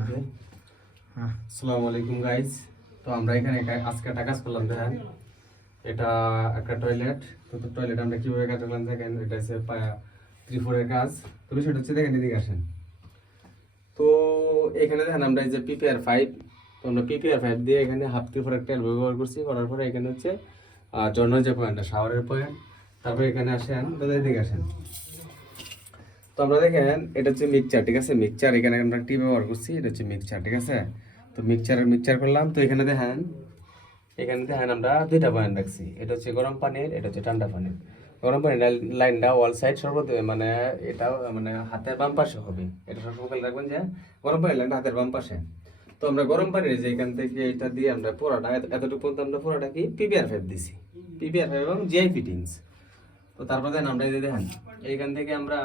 ওকে, আসসালামু আলাইকুম গাইজ। তো আমরা এখানে আজকে একটা কাজ করলাম। দেখেন, এটা একটা টয়লেট। তো টয়লেট আমরা কীভাবে কাজ করলাম দেখেন, এটা হচ্ছে 3-4-এর কাজ। তবে সেটা হচ্ছে দেখেন, এদিকে আসেন। তো এখানে দেখেন আমরা এই যে PPR5, তো আমরা PPR5 দিয়ে এখানে হাফ 3-4 একটা ব্যবহার করছি। করার পরে এখানে হচ্ছে জন্য যে পয়েন্টটা, শাওয়ারের পয়েন্ট। তারপরে এখানে আসেন, তো এদিকে আসেন। তো আমরা দেখেন, এটা হচ্ছে মিক্সচার, ঠিক আছে? মিক্সচার এখানে আমরা টি ব্যবহার করছি, এটা হচ্ছে মিক্সচার, ঠিক আছে? তো মিক্সচার করলাম। তো এখানে দেখেন আমরা দুইটা পয়েন্ট রাখছি। এটা হচ্ছে গরম পানির, এটা হচ্ছে ঠান্ডা পানির। গরম পানির লাইনটা ওয়াল সাইড সর্বত, মানে এটা মানে হাতের বাম পাশে হবে। এটা সবসময় রাখবেন যে গরম পানির লাইনটা হাতের বাম পাশে। তো আমরা গরম পানির যে এখান থেকে এটা দিয়ে আমরা পুরোটা এতটুকু পর্যন্ত আমরা পুরোটা কি PPR5 দিছি, PPR5 এবং জিআই ফিটিংস। তো তারপর দেখেন আমরা এই যে দেখেন, এইখান থেকে আমরা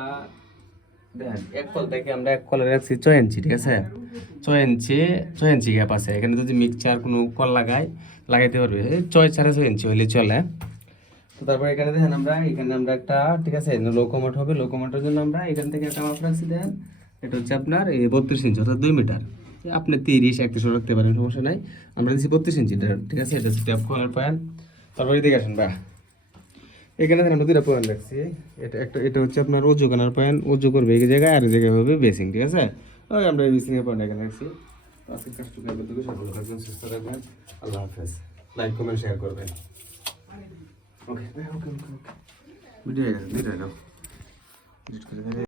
দেখেন এক কল থেকে আমরা এক কলে রাখছি 6 ইঞ্চি, ঠিক আছে? 6 ইঞ্চি গ্যাপ আছে এখানে। যদি মিক্সচার কোনো কল লাগাইতে পারবে, 6.5 ইঞ্চি হলে চলে। তো তারপর এখানে দেখেন এখানে আমরা একটা, ঠিক আছে, লোকোমোট হবে। লোকোমোটের জন্য আমরা এখান থেকে একটা মাপ রাখছি। দেখেন, এটা হচ্ছে আপনার 32 ইঞ্চি, অর্থাৎ 2 মিটার। আপনি 30-31 রাখতে পারেন, সমস্যা নাই। আমরা দিচ্ছি 32 ইঞ্চি, ঠিক আছে? এটা হচ্ছে ট্যাপ কলার পয়েন্ট। তারপরে এদিকে আসেন বা এখানে আমরা দুটা পয়েন্ট রাখছি। এটা হচ্ছে আপনার অজু করার পয়েন্ট, অজু করবে এই জায়গায়, আর এই জায়গায় হবে বেসিং, ঠিক আছে? ওই আমরা এই বেসিং এর পয়েন্ট এখানে রাখছি। তো আজকে কাজটুকু আপনাদের সকল থাকবেন, সুস্থ থাকবেন। আল্লাহ হাফেজ। লাইক কমেন্ট শেয়ার করবেন। ওকে ওকে ওকে, ভিডিও হয়ে গেছে,